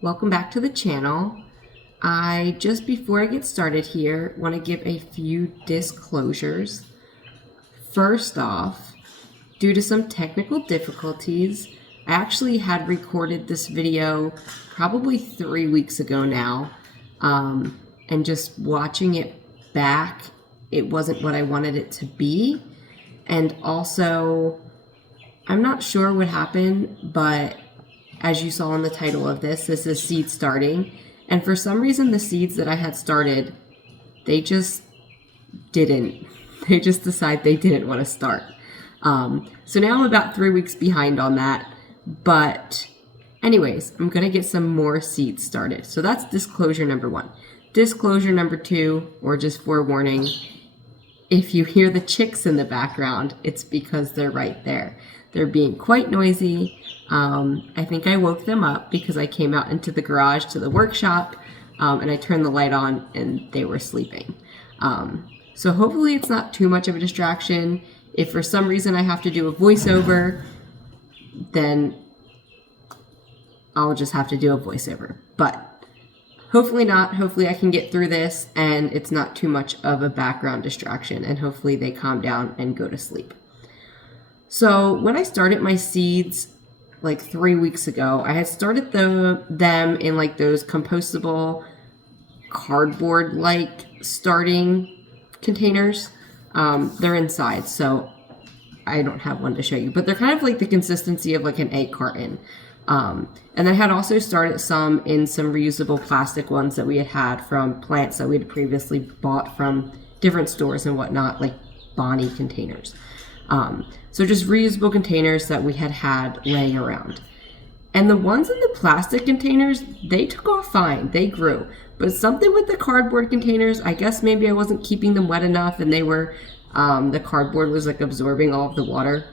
Welcome back to the channel. Just before I get started here, want to give a few disclosures. First off, due to some technical difficulties, I actually had recorded this video probably 3 weeks ago now, and just watching it back, it wasn't what I wanted it to be. And also, I'm not sure what happened, but as you saw in the title of this is seed starting. And for some reason, the seeds that I had started, they just didn't. They just decided they didn't want to start. So now I'm about 3 weeks behind on that. But anyways, I'm going to get some more seeds started. So that's disclosure number 1. Disclosure number 2, or just forewarning, if you hear the chicks in the background, it's because they're right there. They're being quite noisy. I think I woke them up because I came out into the garage to the workshop and I turned the light on and they were sleeping. So hopefully it's not too much of a distraction. If for some reason I have to do a voiceover, then I'll just have to do a voiceover. But hopefully not. Hopefully I can get through this and it's not too much of a background distraction, and hopefully they calm down and go to sleep. So when I started my seeds like 3 weeks ago, I had started them in like those compostable cardboard-like starting containers. They're inside, so I don't have one to show you, but they're kind of like the consistency of like an egg carton. And I had also started some in some reusable plastic ones that we had from plants that we had previously bought from different stores and whatnot, like Bonnie containers. So just reusable containers that we had laying around. And the ones in the plastic containers, they took off fine. They grew. But something with the cardboard containers, I guess maybe I wasn't keeping them wet enough and they were, the cardboard was like absorbing all of the water.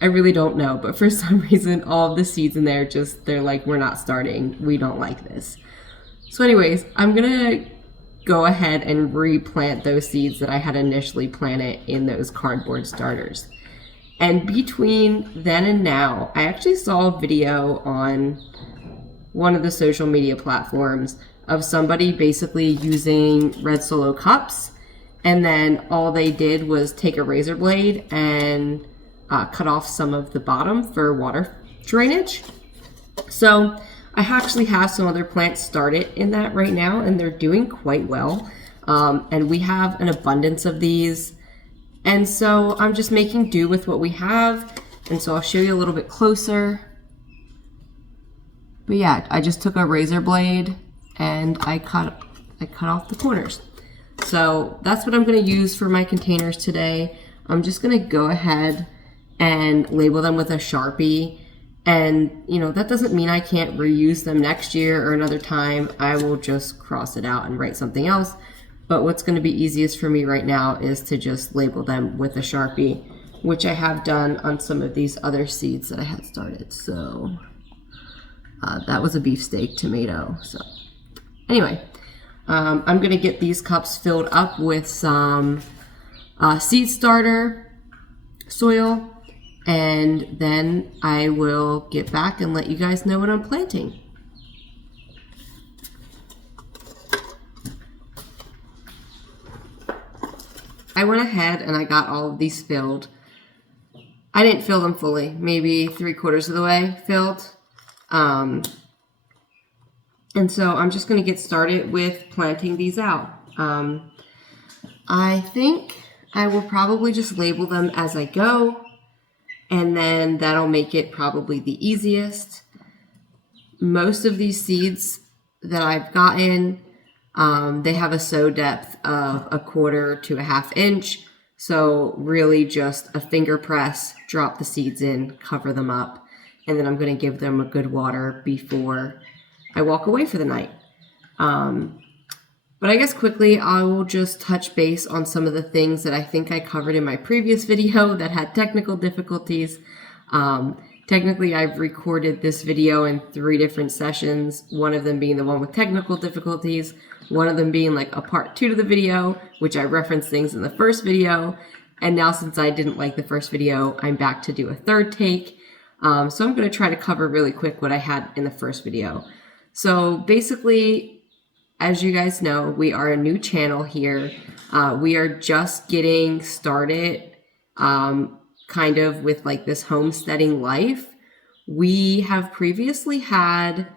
I really don't know. But for some reason, all of the seeds in there they're like, we're not starting. We don't like this. So anyways, I'm going to go ahead and replant those seeds that I had initially planted in those cardboard starters. And between then and now, I actually saw a video on one of the social media platforms of somebody basically using red Solo cups, and then all they did was take a razor blade and cut off some of the bottom for water drainage. So I actually have some other plants started in that right now, and they're doing quite well. And we have an abundance of these. And so I'm just making do with what we have. And so I'll show you a little bit closer. But yeah, I just took a razor blade and I cut off the corners. So that's what I'm going to use for my containers today. I'm just going to go ahead and label them with a Sharpie. And, you know, that doesn't mean I can't reuse them next year or another time. I will just cross it out and write something else. But what's going to be easiest for me right now is to just label them with a Sharpie, which I have done on some of these other seeds that I had started. So that was a beefsteak tomato. So anyway, I'm going to get these cups filled up with some seed starter soil. And then I will get back and let you guys know what I'm planting. I went ahead and I got all of these filled. I didn't fill them fully, maybe 3/4 of the way filled. And so I'm just going to get started with planting these out. I think I will probably just label them as I go. And then that'll make it probably the easiest. Most of these seeds that I've gotten, they have a sow depth of 1/4 to 1/2 inch. So really just a finger press, drop the seeds in, cover them up. And then I'm going to give them a good water before I walk away for the night. But I guess quickly, I will just touch base on some of the things that I think I covered in my previous video that had technical difficulties. Technically, I've recorded this video in 3 different sessions, one of them being the one with technical difficulties, one of them being like a part 2 to the video, which I referenced things in the first video. And now since I didn't like the first video, I'm back to do a 3rd take. So I'm going to try to cover really quick what I had in the first video. So basically, as you guys know, we are a new channel here. We are just getting started kind of with like this homesteading life. We have previously had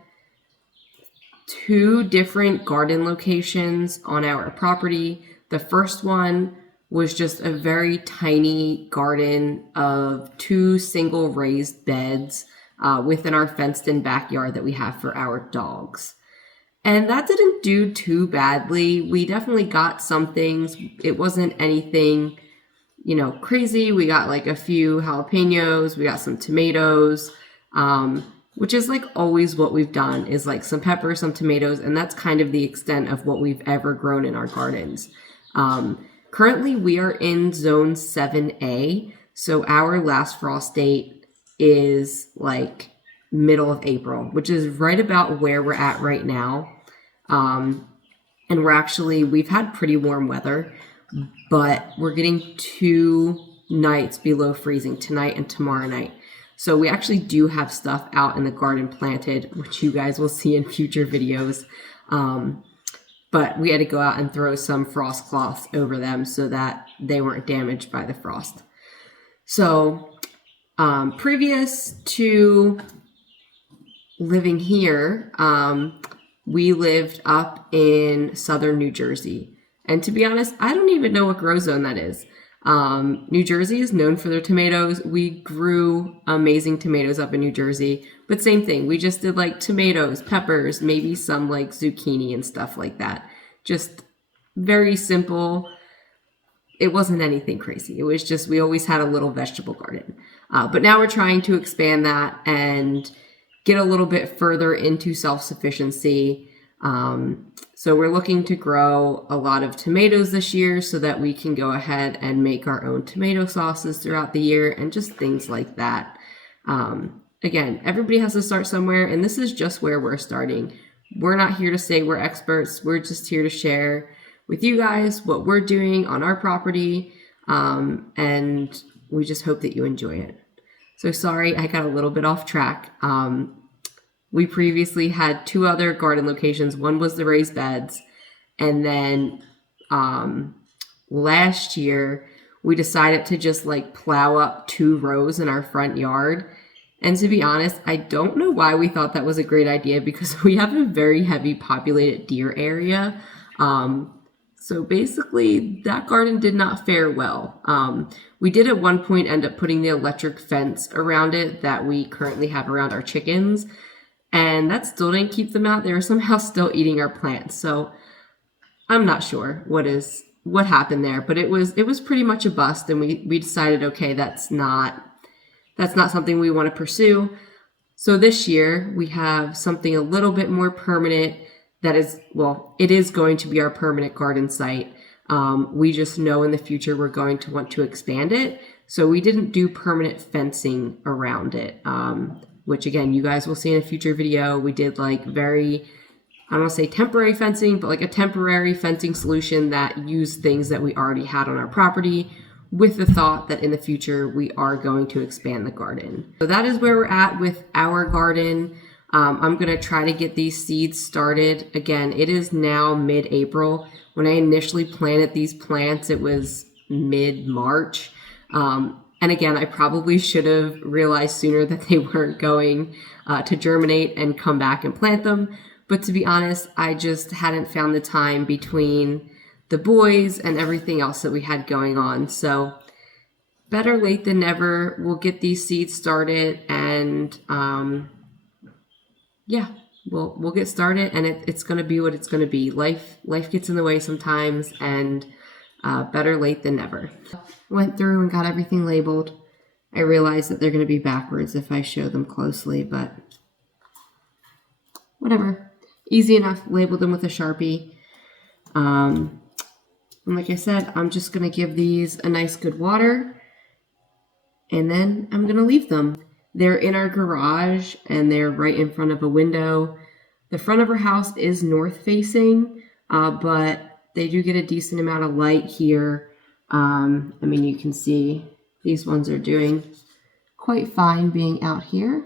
2 different garden locations on our property. The first one was just a very tiny garden of 2 single raised beds within our fenced in backyard that we have for our dogs. And that didn't do too badly. We definitely got some things. It wasn't anything, crazy. We got like a few jalapenos, we got some tomatoes, which is like always what we've done is like some peppers, some tomatoes, and that's kind of the extent of what we've ever grown in our gardens. Currently, we are in zone 7A, so our last frost date is like middle of April, which is right about where we're at right now. And we've had pretty warm weather, but we're getting 2 nights below freezing tonight and tomorrow night. So we actually do have stuff out in the garden planted, which you guys will see in future videos. But we had to go out and throw some frost cloths over them so that they weren't damaged by the frost. So previous to living here, we lived up in southern New Jersey. And to be honest, I don't even know what grow zone that is. New Jersey is known for their tomatoes. We grew amazing tomatoes up in New Jersey, but same thing. We just did like tomatoes, peppers, maybe some like zucchini and stuff like that. Just very simple. It wasn't anything crazy. It was just, we always had a little vegetable garden. But now we're trying to expand that and get a little bit further into self-sufficiency. So we're looking to grow a lot of tomatoes this year so that we can go ahead and make our own tomato sauces throughout the year and just things like that. Again, everybody has to start somewhere, and this is just where we're starting. We're not here to say we're experts. We're just here to share with you guys what we're doing on our property, and we just hope that you enjoy it. So sorry, I got a little bit off track. We previously had 2 other garden locations. One was the raised beds. And then last year, we decided to just like plow up 2 rows in our front yard. And to be honest, I don't know why we thought that was a great idea because we have a very heavy populated deer area. So basically, that garden did not fare well. We did at one point end up putting the electric fence around it that we currently have around our chickens. And that still didn't keep them out. They were somehow still eating our plants. So I'm not sure what happened there, but it was pretty much a bust. And we decided, okay, that's not something we want to pursue. So this year we have something a little bit more permanent that is, well, it is going to be our permanent garden site. We just know in the future we're going to want to expand it. So we didn't do permanent fencing around it. Which again, you guys will see in a future video. We did like I don't want to say temporary fencing, but like a temporary fencing solution that used things that we already had on our property with the thought that in the future we are going to expand the garden. So that is where we're at with our garden. I'm going to try to get these seeds started. Again, it is now mid-April. When I initially planted these plants, it was mid-March. And again, I probably should have realized sooner that they weren't going to germinate and come back and plant them. But to be honest, I just hadn't found the time between the boys and everything else that we had going on. So better late than never. We'll get these seeds started and yeah, we'll get started and it's going to be what it's going to be. Life gets in the way sometimes, and better late than never. Went through and got everything labeled. I realized that they're going to be backwards if I show them closely, but whatever. Easy enough. Labeled them with a Sharpie. And like I said, I'm just going to give these a nice good water, and then I'm going to leave them. They're in our garage, and they're right in front of a window. The front of our house is north facing, but they do get a decent amount of light here. I mean, you can see these ones are doing quite fine being out here.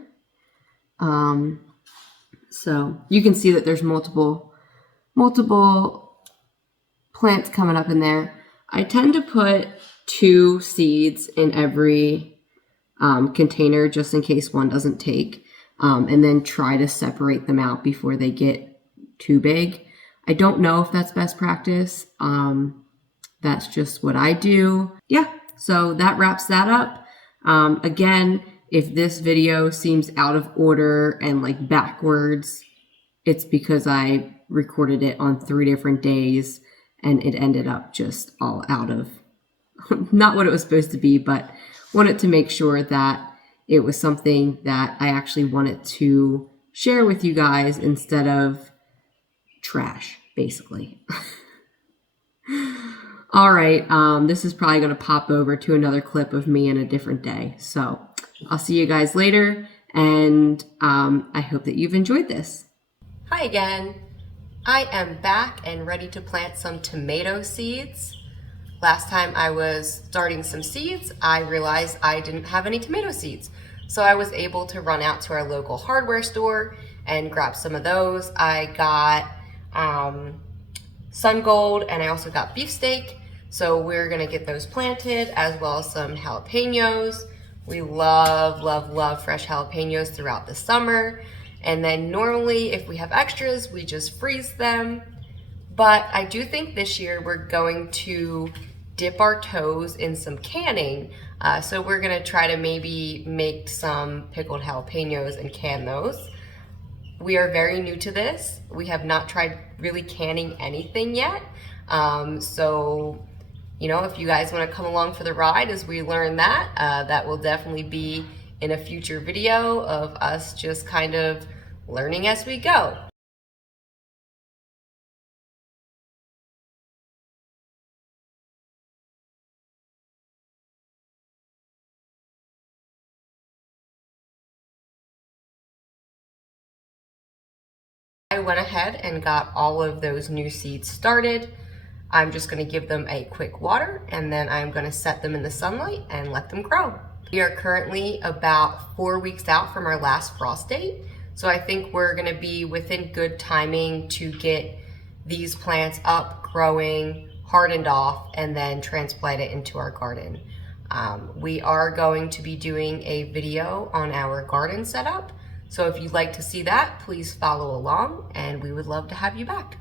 So you can see that there's multiple plants coming up in there. I tend to put 2 seeds in every container just in case one doesn't take, and then try to separate them out before they get too big. I don't know if that's best practice. That's just what I do. Yeah, so that wraps that up. Again, if this video seems out of order and like backwards, it's because I recorded it on 3 different days and it ended up just all out of not what it was supposed to be, but wanted to make sure that it was something that I actually wanted to share with you guys instead of trash, basically. All right, this is probably going to pop over to another clip of me in a different day. So I'll see you guys later, and I hope that you've enjoyed this. Hi again. I am back and ready to plant some tomato seeds. Last time I was starting some seeds, I realized I didn't have any tomato seeds. So I was able to run out to our local hardware store and grab some of those. I got Sun Gold and I also got beefsteak. So we're gonna get those planted, as well as some jalapenos. We love, love, love fresh jalapenos throughout the summer. And then normally if we have extras, we just freeze them. But I do think this year we're going to dip our toes in some canning. So we're gonna try to maybe make some pickled jalapenos and can those. We are very new to this. We have not tried really canning anything yet. So, you know, if you guys wanna come along for the ride as we learn that, that will definitely be in a future video of us just kind of learning as we go. I went ahead and got all of those new seeds started. I'm just gonna give them a quick water and then I'm gonna set them in the sunlight and let them grow. We are currently about 4 weeks out from our last frost date. So I think we're gonna be within good timing to get these plants up, growing, hardened off, and then transplant it into our garden. We are going to be doing a video on our garden setup. So if you'd like to see that, please follow along and we would love to have you back.